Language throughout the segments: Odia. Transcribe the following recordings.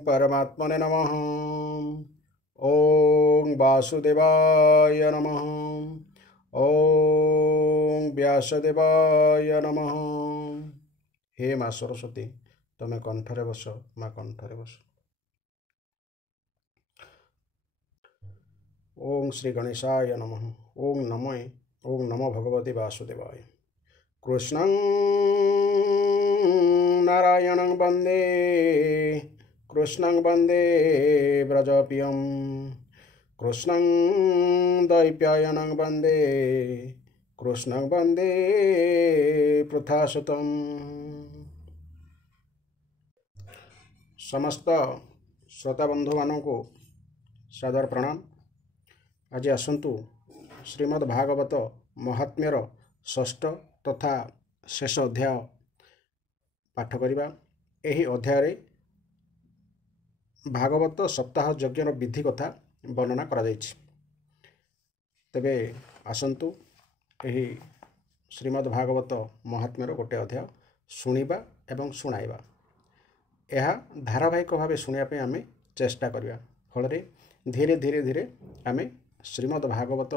परमात्मने नमः। ओं वासुदेवाय नमः। ओं व्यासदेवाय नमः। हे माँ सरस्वती तमें कंठरे बस, माँ कंठरे बस। ओं श्री गणेशाय नमः। ओं नमो भगवते वासुदेवाय। कृष्णं नारायणं वन्दे, कृष्णं वन्दे व्रजप्रियं, कृष्णं दैप्यायनं वन्दे, कृष्णं वन्दे पृथासुतं। समस्त श्रोता बंधु मानक सादर प्रणाम। आज आसंतु श्रीमद् भागवत महात्म्यर षष्ठ तथा शेष अध्याय पाठ करिबा। एही अध्याय भागवत सप्ताह यज्ञर विधि कथा वर्णना करा जायछि। तेबे आसंतु एही श्रीमद् भागवत महात्म्यर गोटे अध्याय शुणिबा एवं शुणाइबा। यह धारावाहिक भाव शुणा आम चेष्टा करिबा। फल धीरे धीरे धीरे आम श्रीमद् भागवत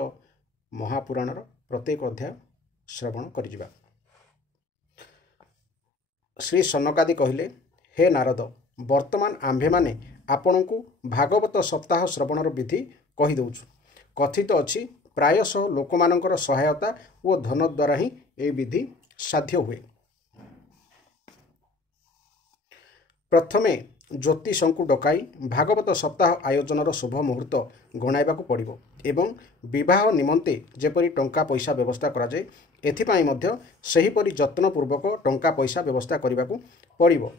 महापुराणर प्रत्येक अध्याय श्रवण करिजिबा। श्री सनकादि कहिले, हे नारद, वर्तमान आम्भे माने आपणकु भागवत सप्ताह श्रवणर विधि कहि दउछु। कथित अछि प्रायश लोकमानंकर सहायता और धन द्वारा ही ए विधि साध्य हुए। प्रथमे ज्योतिषंकु डकाई भागवत सप्ताह आयोजनर शुभ मुहूर्त गणाइबाकु पड़िबो एवं विवाह निमंते जेपरि टंका पैसा व्यवस्था करा जाय, एथिपाई मध्य सेहीपरि जत्नपूर्वक टंका पैसा व्यवस्था करिबाकु पड़िबो।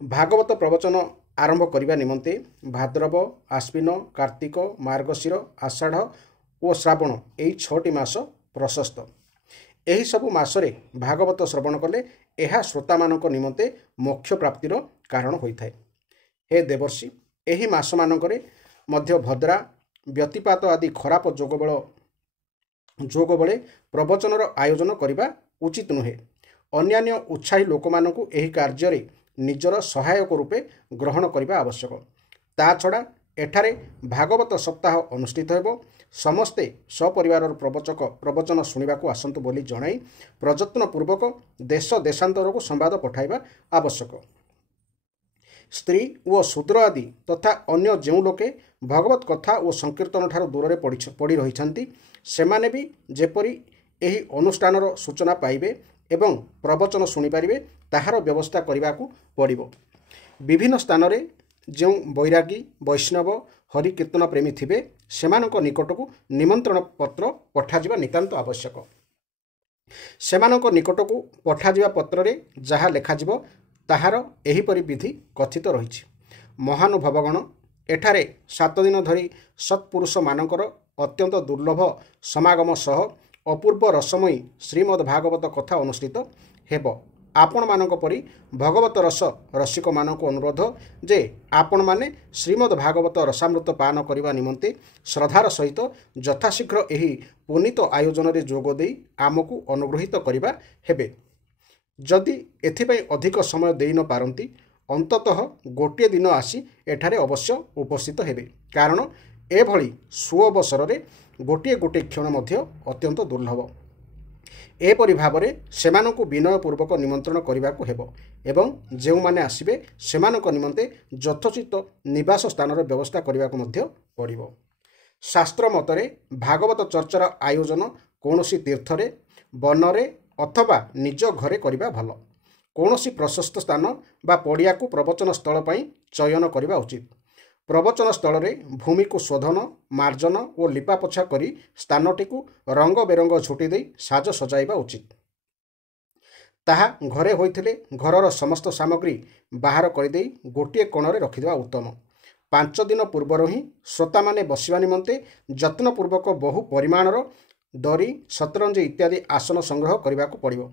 भागवत प्रवचन आरंभ करिबा निमंते भाद्रव, आश्विन, कार्तिक, मार्गशीर, आषाढ़ और श्रावण एही 6टी मास प्रशस्त। एही सबु मासरे भागवत श्रवण कले एहा श्रोता मानक निमंते मोक्ष प्राप्तिर कारण होइथाय। हे देवर्षि, एही मास मानकरे मध्य भद्रा, व्यतिपात आदि खराब जोग बळे प्रवचनर आयोजन करिबा उचित नुहे। अन्यान्य उत्साही लोकमानकु एही कार्य निजर सहायक रूपे ग्रहण करिबा आवश्यक। ता छड़ा एठारे भागवत सप्ताह अनुष्ठित हेबो। समस्ते सपरिवार प्रवचन शुणिबाकु आसंतु बोली जणाई प्रयत्नपूर्वक देश देशांतर को संवाद पठाइबा आवश्यक। स्त्री और शूद्र आदि तथा अन्य जो लोके भगवत कथा और संकीर्तन ठार दूर पड़ी रही सेमाने भी जेपरी एही अनुष्ठानर सूचना पाइबे एवं प्रवचन शुणिपारे ताहार व्यवस्था करने को पड़िबो। विभिन्न स्थान रे जो बैरागी, वैष्णव, हरि कीर्तन प्रेमी थिबे सेमानक निकटकू निमंत्रण पत्र पठाजिबा नितांत आवश्यक। सेमानक निकटकू पठाजिबा पत्र रे जहा लेखाजिबो ताहार एहीपरि विधि कथित रहिछि। महानुभावगण एठारे 7 दिन धरी सत्पुरुष मानकर अत्यंत दुर्लभ समागम सह अपूर्व रसमयी श्रीमद् भागवत कथा अनुष्ठित हेब। आपण मानक परि भगवत रस रसिक मानक अनुरोध जे आपण माने श्रीमद् भागवत रसामृत पान करने निमंते श्रद्धार सहित यथाशीघ्र एही पुनीत आयोजन रे जोग देई आमको अनुग्रहित करिबा हेबे। जदि एथिपई अधिक समय देई न पारंती अंततः गोटे दिन आसी एठारे अवश्य उपस्थित हेबे, कारण एभली सुअवसर रे गोटे गोटे क्षण मध्य अत्यंत दुर्लभ। एपरि भावरे सेमानकु विनयपूर्वक निमंत्रण करने हेब एवं जो माने आसिबे सेमानक निमंते यथोचित निवास स्थानर व्यवस्था करने को पड़िबो। शास्त्र मतरे भागवत चर्चार आयोजन कौनसी तीर्थरे, वनरे अथवा निज घरे करिबा भल। कौनसी प्रशस्त स्थान बा पड़िया को प्रवचन स्थल पई चयन करिबा उचित। प्रवचन स्थल रे भूमि को शोधन, मार्जन और लिपापोछा करी स्थानटी को रंग बेरंग झुटी दे साज सजाइबा उचित। ताहा घरे होइथिले घरर समस्त सामग्री बाहर करदे गोटे कोणरे रखिदेवा उत्तम। 5 दिन पूर्वर ही श्रोता माने बसिबा निमंते यत्नपूर्वक बहु परिमाणर दरी, शतरंज इत्यादि आसन संग्रह करने को पड़िबो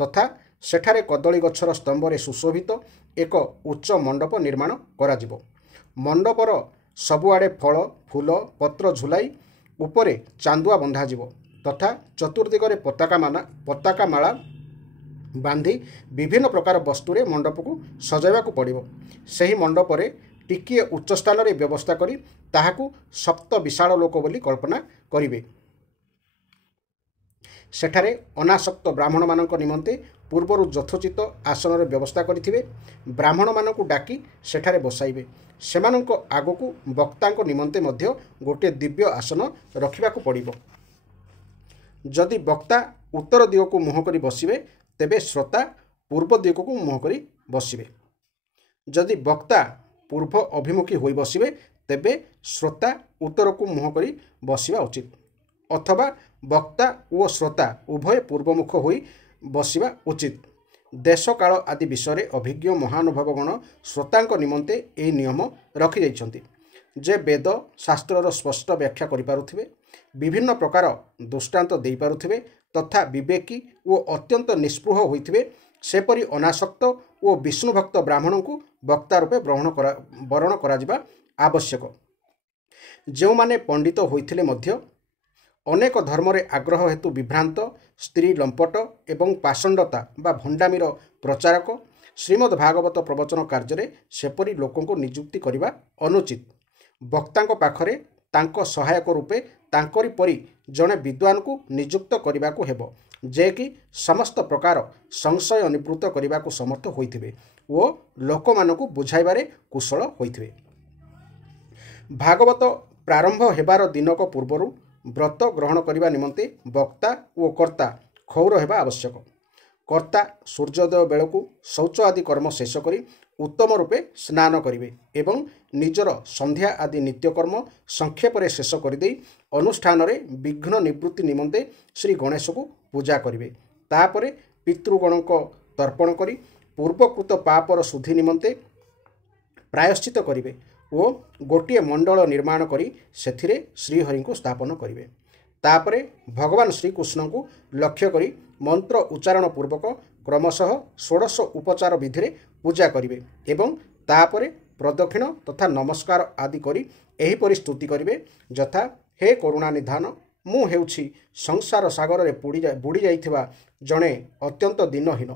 तथा सेठारे कदली गछर स्तंभरे सुशोभित एक उच्च मंडप निर्माण कराजिबो। मंडपर सबुआड़े फल, फूल, पत्र झुलाई उपरे चांदुआ बंधाजिबो तथा चतुर्दिगरे पताका माला ବାନ୍ଧି ବିଭିନ୍ନ ପ୍ରକାର ବସ୍ତୁରେ ମଣ୍ଡପକୁ ସଜାଇବାକୁ ପଡ଼ିବ। ସେହି ମଣ୍ଡପରେ ଟିକିଏ ଉଚ୍ଚ ସ୍ଥାନରେ ବ୍ୟବସ୍ଥା କରି ତାହାକୁ ସପ୍ତ ବିଶାଳ ଲୋକ ବୋଲି କଳ୍ପନା କରିବେ। ସେଠାରେ ଅନାସକ୍ତ ବ୍ରାହ୍ମଣମାନଙ୍କ ନିମନ୍ତେ ପୂର୍ବରୁ ଯଥୋଚିତ ଆସନର ବ୍ୟବସ୍ଥା କରିଥିବେ। ବ୍ରାହ୍ମଣମାନଙ୍କୁ ଡାକି ସେଠାରେ ବସାଇବେ। ସେମାନଙ୍କ ଆଗକୁ ବକ୍ତାଙ୍କ ନିମନ୍ତେ ମଧ୍ୟ ଗୋଟିଏ ଦିବ୍ୟ ଆସନ ରଖିବାକୁ ପଡ଼ିବ। ଯଦି ବକ୍ତା ଉତ୍ତର ଦିଗକୁ ମୁହଁ କରି ବସିବେ ତେବେ ଶ୍ରୋତା ପୂର୍ବ ଦିଗକୁ ମୁହଁ କରି ବସିବେ। ଯଦି ବକ୍ତା ପୂର୍ବ ଅଭିମୁଖୀ ହୋଇ ବସିବେ ତେବେ ଶ୍ରୋତା ଉତ୍ତରକୁ ମୁହଁ କରି ବସିବା ଉଚିତ, ଅଥବା ବକ୍ତା ଓ ଶ୍ରୋତା ଉଭୟ ପୂର୍ବମୁଖ ହୋଇ ବସିବା ଉଚିତ। ଦେଶ କାଳ ଆଦି ବିଷୟରେ ଅଭିଜ୍ଞ ମହାନୁଭବଗଣ ଶ୍ରୋତାଙ୍କ ନିମନ୍ତେ ଏହି ନିୟମ ରଖିଯାଇଛନ୍ତି ଯେ ବେଦ ଶାସ୍ତ୍ରର ସ୍ପଷ୍ଟ ବ୍ୟାଖ୍ୟା କରିପାରୁଥିବେ, ବିଭିନ୍ନ ପ୍ରକାର ଦୃଷ୍ଟାନ୍ତ ଦେଇପାରୁଥିବେ ତଥା ବିବେକୀ ଓ ଅତ୍ୟନ୍ତ ନିସ୍ପୃହ ହୋଇଥିବେ। ସେପରି ଅନାସକ୍ତ ଓ ବିଷ୍ଣୁଭକ୍ତ ବ୍ରାହ୍ମଣଙ୍କୁ ବକ୍ତା ରୂପେ ବରଣ କରାଯିବା ଆବଶ୍ୟକ। ଯେଉଁମାନେ ପଣ୍ଡିତ ହୋଇଥିଲେ ମଧ୍ୟ ଅନେକ ଧର୍ମରେ ଆଗ୍ରହ ହେତୁ ବିଭ୍ରାନ୍ତ, ସ୍ତ୍ରୀ ଲମ୍ପଟ ଏବଂ ପାଷଣ୍ଡତା ବା ଭଣ୍ଡାମିର ପ୍ରଚାରକ ଶ୍ରୀମଦ୍ ଭାଗବତ ପ୍ରବଚନ କାର୍ଯ୍ୟରେ ସେପରି ଲୋକଙ୍କୁ ନିଯୁକ୍ତି କରିବା ଅନୁଚିତ। ବକ୍ତାଙ୍କ ପାଖରେ ତାଙ୍କ ସହାୟକ ରୂପେ ତାଙ୍କରି ପରି ଜଣେ ବିଦ୍ୱାନଙ୍କୁ ନିଯୁକ୍ତ କରିବାକୁ ହେବ, ଯେ କି ସମସ୍ତ ପ୍ରକାର ସଂଶୟ ନିବୃତ୍ତ କରିବାକୁ ସମର୍ଥ ହୋଇଥିବେ ଓ ଲୋକମାନଙ୍କୁ ବୁଝାଇବାରେ କୁଶଳ ହୋଇଥିବେ। ଭାଗବତ ପ୍ରାରମ୍ଭ ହେବାର ଦିନକ ପୂର୍ବରୁ ବ୍ରତ ଗ୍ରହଣ କରିବା ନିମନ୍ତେ ବକ୍ତା ଓ କର୍ତ୍ତା କ୍ଷୌର ହେବା ଆବଶ୍ୟକ। କର୍ତ୍ତା ସୂର୍ଯ୍ୟୋଦୟ ବେଳକୁ ଶୌଚ ଆଦି କର୍ମ ଶେଷ କରି ଉତ୍ତମ ରୂପେ ସ୍ନାନ କରିବେ ଏବଂ ନିଜର ସନ୍ଧ୍ୟା ଆଦି ନିତ୍ୟକର୍ମ ସଂକ୍ଷେପରେ ଶେଷ କରିଦେଇ ଅନୁଷ୍ଠାନରେ ବିଘ୍ନ ନିବୃତ୍ତି ନିମନ୍ତେ ଶ୍ରୀ ଗଣେଶକୁ ପୂଜା କରିବେ। ତାପରେ ପିତୃଗଣଙ୍କ ତର୍ପଣ କରି ପୂର୍ବକୃତ ପାପର ଶୁଦ୍ଧି ନିମନ୍ତେ ପ୍ରାୟଶ୍ଚିତ କରିବେ ଓ ଗୋଟିଏ ମଣ୍ଡଳ ନିର୍ମାଣ କରି ସେଥିରେ ଶ୍ରୀହରିଙ୍କୁ ସ୍ଥାପନ କରିବେ। ତାପରେ ଭଗବାନ ଶ୍ରୀକୃଷ୍ଣଙ୍କୁ ଲକ୍ଷ୍ୟ କରି ମନ୍ତ୍ର ଉଚ୍ଚାରଣ ପୂର୍ବକ କ୍ରମଶଃ ଷୋଡ଼ଶ ଉପଚାର ବିଧିରେ ପୂଜା କରିବେ ଏବଂ ତାପରେ ପ୍ରଦକ୍ଷିଣ ତଥା ନମସ୍କାର ଆଦି କରି ଏହିପରି ସ୍ତୁତି କରିବେ, ଯଥା ହେ କରୁଣା ନିଧାନ, ମୁଁ ହେଉଛି ସଂସାର ସାଗରରେ ବୁଡ଼ି ଯାଇଥିବା ଜଣେ ଅତ୍ୟନ୍ତ ଦିନହୀନ।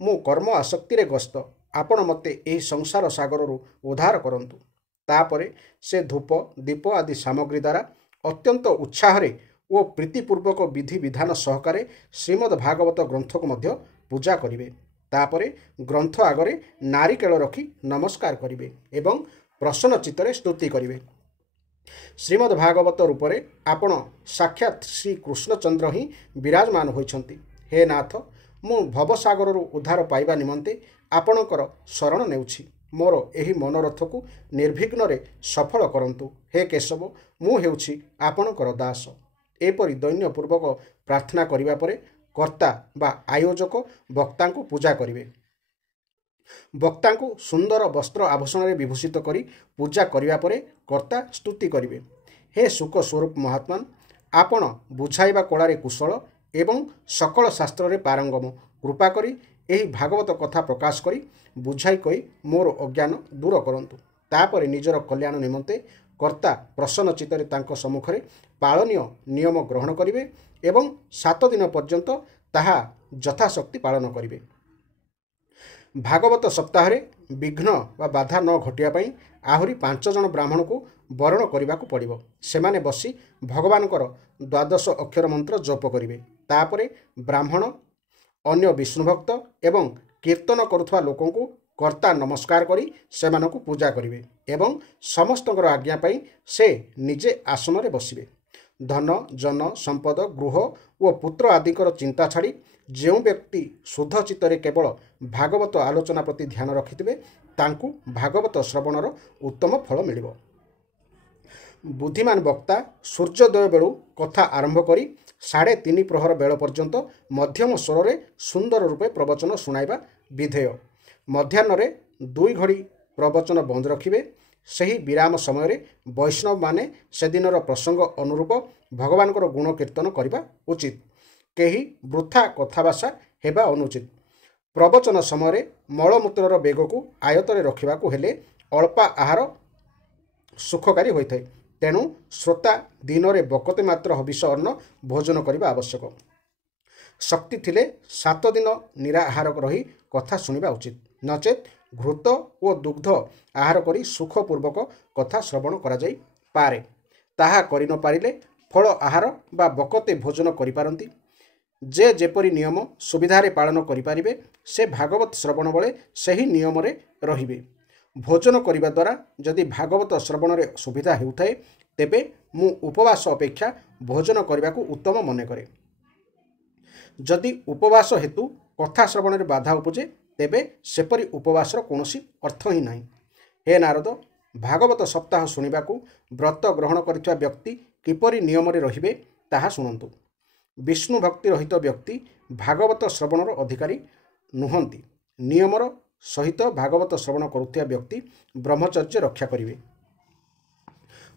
ମୁଁ କର୍ମ ଆସକ୍ତିରେ ଗ୍ରସ୍ତ। ଆପଣ ମୋତେ ଏହି ସଂସାର ସାଗରରୁ ଉଦ୍ଧାର କରନ୍ତୁ। ତାପରେ ସେ ଧୂପ ଦୀପ ଆଦି ସାମଗ୍ରୀ ଦ୍ୱାରା ଅତ୍ୟନ୍ତ ଉତ୍ସାହରେ ଓ ପ୍ରୀତିପୂର୍ବକ ବିଧି ବିଧାନ ସହକାରେ ଶ୍ରୀମଦ୍ ଭାଗବତ ଗ୍ରନ୍ଥକୁ ମଧ୍ୟ ପୂଜା କରିବେ। ତାପରେ ଗ୍ରନ୍ଥ ଆଗରେ ନାରିକେଳ ରଖି ନମସ୍କାର କରିବେ ଏବଂ ପ୍ରସନ୍ନ ଚିତ୍ତରେ ସ୍ତୁତି କରିବେ। ଶ୍ରୀମଦ୍ ଭାଗବତ ରୂପରେ ଆପଣ ସାକ୍ଷାତ୍ ଶ୍ରୀକୃଷ୍ଣଚନ୍ଦ୍ର ହିଁ ବିରାଜମାନ ହୋଇଛନ୍ତି। ହେ ନାଥ, ମୁଁ ଭବସାଗରରୁ ଉଦ୍ଧାର ପାଇବା ନିମନ୍ତେ ଆପଣଙ୍କର ଶରଣ ନେଉଛି। ମୋର ଏହି ମନୋରଥକୁ ନିର୍ବିଘ୍ନରେ ସଫଳ କରନ୍ତୁ। ହେ କେଶବ, ମୁଁ ହେଉଛି ଆପଣଙ୍କର ଦାସ। ଏପରି ଦୈନ୍ୟପୂର୍ବକ ପ୍ରାର୍ଥନା କରିବା ପରେ କର୍ତ୍ତା ବା ଆୟୋଜକ ବକ୍ତାଙ୍କୁ ପୂଜା କରିବେ। ବକ୍ତାଙ୍କୁ ସୁନ୍ଦର ବସ୍ତ୍ର ଆଭୂଷଣରେ ବିଭୂଷିତ କରି ପୂଜା କରିବା ପରେ କର୍ତ୍ତା ସ୍ତୁତି କରିବେ। ହେ ଶୁକ ସ୍ୱରୂପ ମହାତ୍ମାନ, ଆପଣ ବୁଝାଇବା କଳାରେ କୁଶଳ ଏବଂ ସକଳ ଶାସ୍ତ୍ରରେ ପାରଙ୍ଗମ। କୃପା କରି ଏହି ଭାଗବତ କଥା ପ୍ରକାଶ କରି ବୁଝାଇ କହି ମୋର ଅଜ୍ଞାନ ଦୂର କରନ୍ତୁ। ତାପରେ ନିଜର କଲ୍ୟାଣ ନିମନ୍ତେ କର୍ତ୍ତା ପ୍ରସନ୍ନ ଚିତ୍ତରେ ତାଙ୍କ ସମ୍ମୁଖରେ ପାଳନୀୟ ନିୟମ ଗ୍ରହଣ କରିବେ ଏବଂ 7 ଦିନ ପର୍ଯ୍ୟନ୍ତ ତାହା ଯଥାଶକ୍ତି ପାଳନ କରିବେ। ଭାଗବତ ସପ୍ତାହରେ ବିଘ୍ନ ବା ବାଧା ନ ଘଟିବା ପାଇଁ ଆହୁରି 5 ଜଣ ବ୍ରାହ୍ମଣଙ୍କୁ ବରଣ କରିବାକୁ ପଡ଼ିବ। ସେମାନେ ବସି ଭଗବାନଙ୍କର 12 ଅକ୍ଷର ମନ୍ତ୍ର ଜପ କରିବେ। ତାପରେ ବ୍ରାହ୍ମଣ, ଅନ୍ୟ ବିଷ୍ଣୁଭକ୍ତ ଏବଂ କୀର୍ତ୍ତନ କରୁଥିବା ଲୋକଙ୍କୁ କର୍ତ୍ତା ନମସ୍କାର କରି ସେମାନଙ୍କୁ ପୂଜା କରିବେ ଏବଂ ସମସ୍ତଙ୍କର ଆଜ୍ଞା ପାଇଁ ସେ ନିଜେ ଆସନରେ ବସିବେ। ଧନ, ଜନ, ସମ୍ପଦ, ଗୃହ ଓ ପୁତ୍ର ଆଦିଙ୍କର ଚିନ୍ତା ଛାଡ଼ି ଯେଉଁ ବ୍ୟକ୍ତି ଶୁଦ୍ଧ ଚିତ୍ତରେ କେବଳ ଭାଗବତ ଆଲୋଚନା ପ୍ରତି ଧ୍ୟାନ ରଖିଥିବେ ତାଙ୍କୁ ଭାଗବତ ଶ୍ରବଣର ଉତ୍ତମ ଫଳ ମିଳିବ। ବୁଦ୍ଧିମାନ ବକ୍ତା ସୂର୍ଯ୍ୟୋଦୟ ବେଳୁ କଥା ଆରମ୍ଭ କରି 3.5 ପ୍ରହର ବେଳ ପର୍ଯ୍ୟନ୍ତ ମଧ୍ୟମ ସ୍ୱରରେ ସୁନ୍ଦର ରୂପେ ପ୍ରବଚନ ଶୁଣାଇବା ବିଧେୟ। ମଧ୍ୟାହ୍ନରେ 2 ଘଡ଼ି ପ୍ରବଚନ ବନ୍ଦ ରଖିବେ। ସେହି ବିରାମ ସମୟରେ ବୈଷ୍ଣବମାନେ ସେଦିନର ପ୍ରସଙ୍ଗ ଅନୁରୂପ ଭଗବାନଙ୍କର ଗୁଣ କୀର୍ତ୍ତନ କରିବା ଉଚିତ। କେହି ବୃଥା କଥାଭାଷା ହେବା ଅନୁଚିତ। ପ୍ରବଚନ ସମୟରେ ମଳମୂତ୍ରର ବେଗକୁ ଆୟତ୍ତରେ ରଖିବାକୁ ହେଲେ ଅଳ୍ପା ଆହାର ସୁଖକାରୀ ହୋଇଥାଏ। ତେଣୁ ଶ୍ରୋତା ଦିନରେ ବକତେ ମାତ୍ର ହବିଷ ଅନ୍ନ ଭୋଜନ କରିବା ଆବଶ୍ୟକ। ଶକ୍ତି ଥିଲେ 7 ଦିନ ନିରାହାର ରହି କଥା ଶୁଣିବା ଉଚିତ। ନଚେତ୍ ଘୃତ ଓ ଦୁଗ୍ଧ ଆହାର କରି ସୁଖପୂର୍ବକ କଥା ଶ୍ରବଣ କରାଯାଇପାରେ। ତାହା କରିନପାରିଲେ ଫଳ ଆହାର ବା ବକତେ ଭୋଜନ କରିପାରନ୍ତି। ଯେ ଯେପରି ନିୟମ ସୁବିଧାରେ ପାଳନ କରିପାରିବେ ସେ ଭାଗବତ ଶ୍ରବଣ ବେଳେ ସେହି ନିୟମରେ ରହିବେ। ଭୋଜନ କରିବା ଦ୍ୱାରା ଯଦି ଭାଗବତ ଶ୍ରବଣରେ ସୁବିଧା ହେଉଥାଏ ତେବେ ମୁଁ ଉପବାସ ଅପେକ୍ଷା ଭୋଜନ କରିବାକୁ ଉତ୍ତମ ମନେ କରେ। ଯଦି ଉପବାସ ହେତୁ କଥା ଶ୍ରବଣରେ ବାଧା ଉପୁଜେ ତେବେ ସେପରି ଉପବାସର କୌଣସି ଅର୍ଥ ହିଁ ନାହିଁ। ହେ ନାରଦ, ଭାଗବତ ସପ୍ତାହ ଶୁଣିବାକୁ ବ୍ରତ ଗ୍ରହଣ କରିଥିବା ବ୍ୟକ୍ତି କିପରି ନିୟମରେ ରହିବେ ତାହା ଶୁଣନ୍ତୁ। ବିଷ୍ଣୁ ଭକ୍ତି ରହିତ ବ୍ୟକ୍ତି ଭାଗବତ ଶ୍ରବଣର ଅଧିକାରୀ ନୁହନ୍ତି। ନିୟମର ସହିତ ଭାଗବତ ଶ୍ରବଣ କରୁଥିବା ବ୍ୟକ୍ତି ବ୍ରହ୍ମଚର୍ଯ୍ୟ ରକ୍ଷା କରିବେ,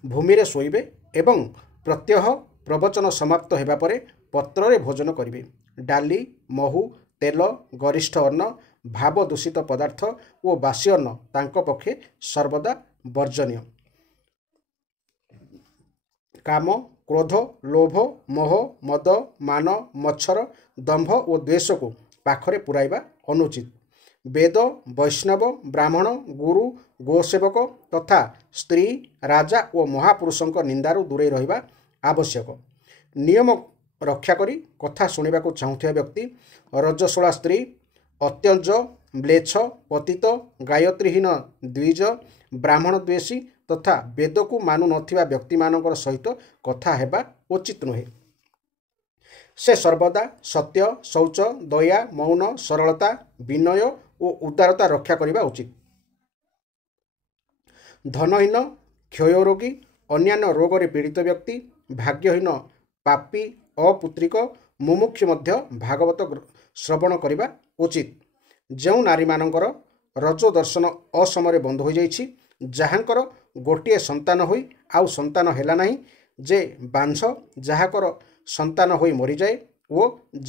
ଭୂମିରେ ଶୋଇବେ ଏବଂ ପ୍ରତ୍ୟହ ପ୍ରବଚନ ସମାପ୍ତ ହେବା ପରେ ପତ୍ରରେ ଭୋଜନ କରିବେ। ଡାଲି, ମହୁ, ତେଲ, ଗରିଷ୍ଠ ଅନ୍ନ, ଭାବ ଦୂଷିତ ପଦାର୍ଥ ଓ ବାସି ଅନ୍ନ ତାଙ୍କ ପକ୍ଷେ ସର୍ବଦା ବର୍ଜନୀୟ। କାମ, କ୍ରୋଧ, ଲୋଭ, ମୋହ, ମଦ, ମାନ, ମତ୍ସର, ଦମ୍ଭ ଓ ଦ୍ୱେଷକୁ ପାଖରେ ପୁରାଇବା ଅନୁଚିତ। ବେଦ, ବୈଷ୍ଣବ, ବ୍ରାହ୍ମଣ, ଗୁରୁ, ଗୋସେବକ ତଥା ସ୍ତ୍ରୀ, ରାଜା ଓ ମହାପୁରୁଷଙ୍କ ନିନ୍ଦାରୁ ଦୂରେଇ ରହିବା ଆବଶ୍ୟକ। ନିୟମ ରକ୍ଷା କରି କଥା ଶୁଣିବାକୁ ଚାହୁଁଥିବା ବ୍ୟକ୍ତି ରଜସ୍ୱଳା ସ୍ତ୍ରୀ, ଅତ୍ୟଜ, ମ୍ଲେଚ୍ଛ, ପତିତ, ଗାୟତ୍ରୀହୀନ ଦ୍ୱିଜ, ବ୍ରାହ୍ମଣ ଦ୍ୱେଷୀ ତଥା ବେଦକୁ ମାନୁ ନଥିବା ବ୍ୟକ୍ତିମାନଙ୍କର ସହିତ କଥା ହେବା ଉଚିତ ନୁହେଁ। ସେ ସର୍ବଦା ସତ୍ୟ, ଶୌଚ, ଦୟା, ମୌନ, ସରଳତା, ବିନୟ ଓ ଉଦାରତା ରକ୍ଷା କରିବା ଉଚିତ। ଧନହୀନ, କ୍ଷୟରୋଗୀ, ଅନ୍ୟାନ୍ୟ ରୋଗରେ ପୀଡ଼ିତ ବ୍ୟକ୍ତି, ଭାଗ୍ୟହୀନ, ପାପୀ, ଅପୁତ୍ରିକ, ମୁମୁକ୍ଷୁ ମଧ୍ୟ ଭାଗବତ ଶ୍ରବଣ କରିବା ଉଚିତ। ଯେଉଁ ନାରୀମାନଙ୍କର ରଜ ଦର୍ଶନ ଅସମୟରେ ବନ୍ଦ ହୋଇଯାଇଛି, ଯାହାଙ୍କର ଗୋଟିଏ ସନ୍ତାନ ହୋଇ ଆଉ ସନ୍ତାନ ହେଲା ନାହିଁ, ଯେ ବାଂଝ ଯାହାଙ୍କର ସନ୍ତାନ ହୋଇ ମରିଯାଏ ଓ